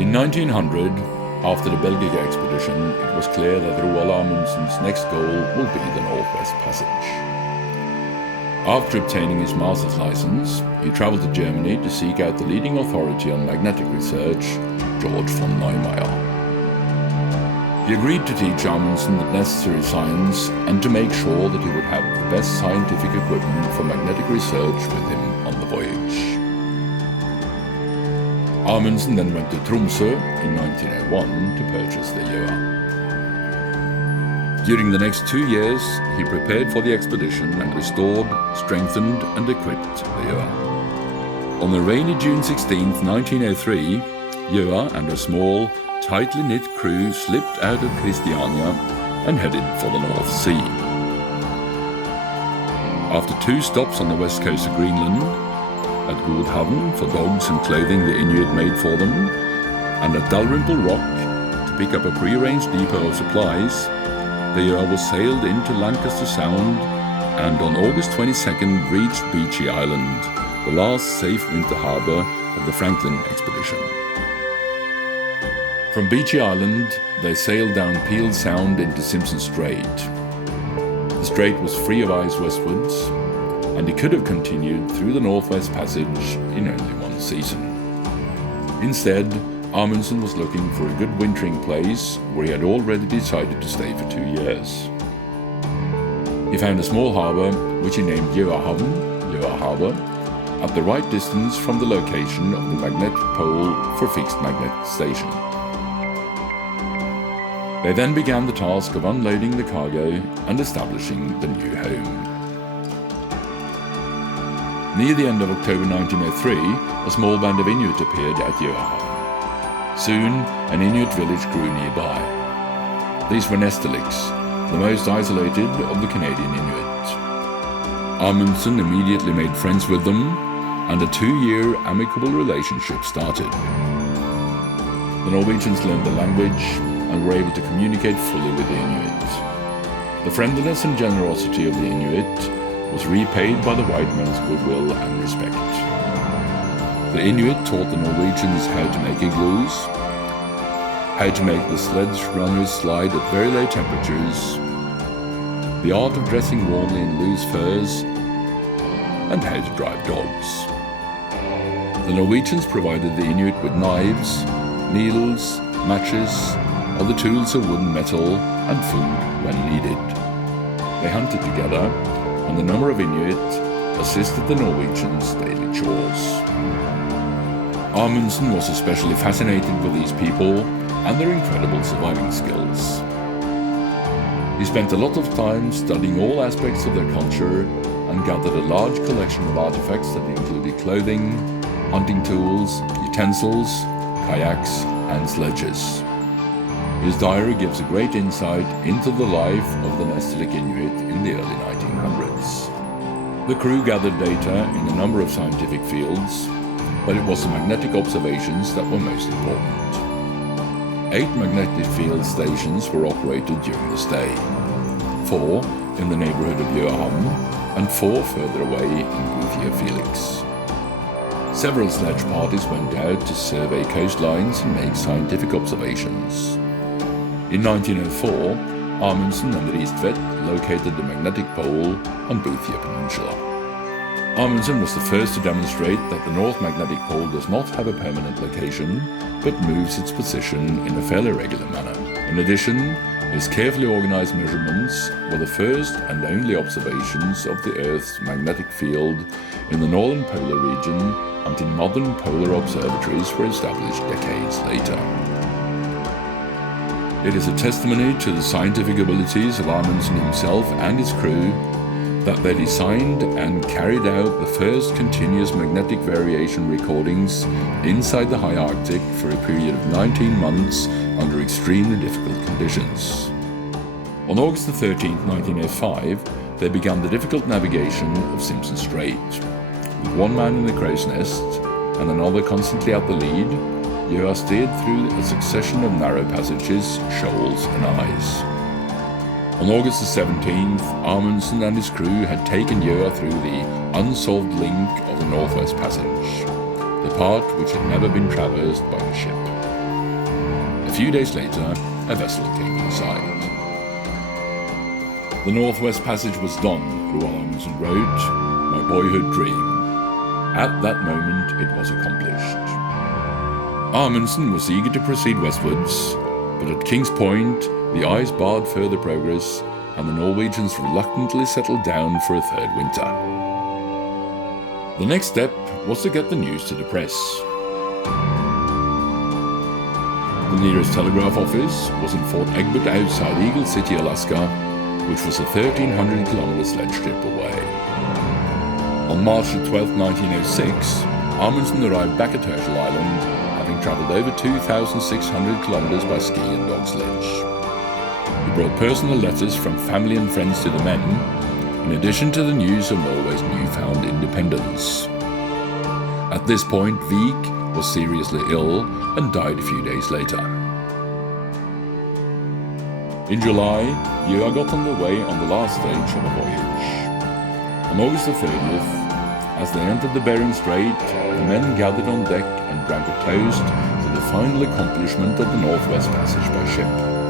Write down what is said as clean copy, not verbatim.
In 1900, after the Belgica expedition, it was clear that Roald Amundsen's next goal would be the Northwest Passage. After obtaining his master's license, he travelled to Germany to seek out the leading authority on magnetic research, George von Neumayer. He agreed to teach Amundsen the necessary science and to make sure that he would have the best scientific equipment for magnetic research with him on the voyage. Amundsen then went to Tromsø in 1901 to purchase the Gjøa. During the next 2 years, he prepared for the expedition and restored, strengthened and equipped the Gjøa. On the rainy June 16, 1903, Gjøa and a small, tightly knit crew slipped out of Christiania and headed for the North Sea. After 2 stops on the west coast of Greenland, at Gjoa Haven for dogs and clothing the Inuit made for them, and at Dalrymple Rock to pick up a pre-arranged depot of supplies, the Gjøa was sailed into Lancaster Sound and on August 22nd reached Beechey Island, the last safe winter harbour of the Franklin expedition. From Beechey Island, they sailed down Peel Sound into Simpson Strait. The strait was free of ice westwards, and he could have continued through the Northwest Passage in only 1 season. Instead, Amundsen was looking for a good wintering place where he had already decided to stay for 2 years. He found a small harbour, which he named Gjoa Haven, Gjoa Harbour, at the right distance from the location of the magnetic pole for fixed magnetic station. They then began the task of unloading the cargo and establishing the new home. Near the end of October 1903, a small band of Inuit appeared at Gjoa Haven. Soon, an Inuit village grew nearby. These were Nestaliks, the most isolated of the Canadian Inuit. Amundsen immediately made friends with them, and a 2-year amicable relationship started. The Norwegians learned the language and were able to communicate fully with the Inuit. The friendliness and generosity of the Inuit was repaid by the white man's goodwill and respect. The Inuit taught the Norwegians how to make igloos, how to make the sledge runners slide at very low temperatures, the art of dressing warmly in loose furs, and how to drive dogs. The Norwegians provided the Inuit with knives, needles, matches, other tools of wood and metal, and food when needed. They hunted together, and a number of Inuit assisted the Norwegians' daily chores. Amundsen was especially fascinated with these people and their incredible surviving skills. He spent a lot of time studying all aspects of their culture and gathered a large collection of artifacts that included clothing, hunting tools, utensils, kayaks, and sledges. His diary gives a great insight into the life of the Nestalik Inuit in the early 1900s. The crew gathered data in a number of scientific fields, but it was the magnetic observations that were most important. 8 magnetic field stations were operated during the stay, 4 in the neighbourhood of Gjøa Haven and 4 further away in Boothia Felix. Several sledge parties went out to survey coastlines and make scientific observations. In 1904, Amundsen and Ristvedt located the magnetic pole on Boothia Peninsula. Amundsen was the first to demonstrate that the North Magnetic Pole does not have a permanent location, but moves its position in a fairly regular manner. In addition, his carefully organized measurements were the first and only observations of the Earth's magnetic field in the northern polar region until modern polar observatories were established decades later. It is a testimony to the scientific abilities of Amundsen himself and his crew that they designed and carried out the first continuous magnetic variation recordings inside the high Arctic for a period of 19 months under extremely difficult conditions. On August 13, 1905, they began the difficult navigation of Simpson Strait. With one man in the crow's nest and another constantly at the lead, Gjøa steered through a succession of narrow passages, shoals and ice. On August 17th, Amundsen and his crew had taken Gjøa through the unsolved link of the Northwest Passage, the part which had never been traversed by a ship. A few days later, a vessel came in sight. The Northwest Passage was done, Roald Amundsen wrote, my boyhood dream. At that moment, it was accomplished. Amundsen was eager to proceed westwards, but at King's Point, the ice barred further progress, and the Norwegians reluctantly settled down for a third winter. The next step was to get the news to the press. The nearest telegraph office was in Fort Egbert outside Eagle City, Alaska, which was a 1,300-kilometer sledge trip away. On March 12, 1906, Amundsen arrived back at Herschel Island, having travelled over 2,600 kilometers by ski and dog sledge. He brought personal letters from family and friends to the men, in addition to the news of Norway's newfound independence. At this point, Vik was seriously ill and died a few days later. In July, Gjøa got underway on the last stage of the voyage. On August 30th, as they entered the Bering Strait, the men gathered on deck and drank a toast to the final accomplishment of the Northwest Passage by ship.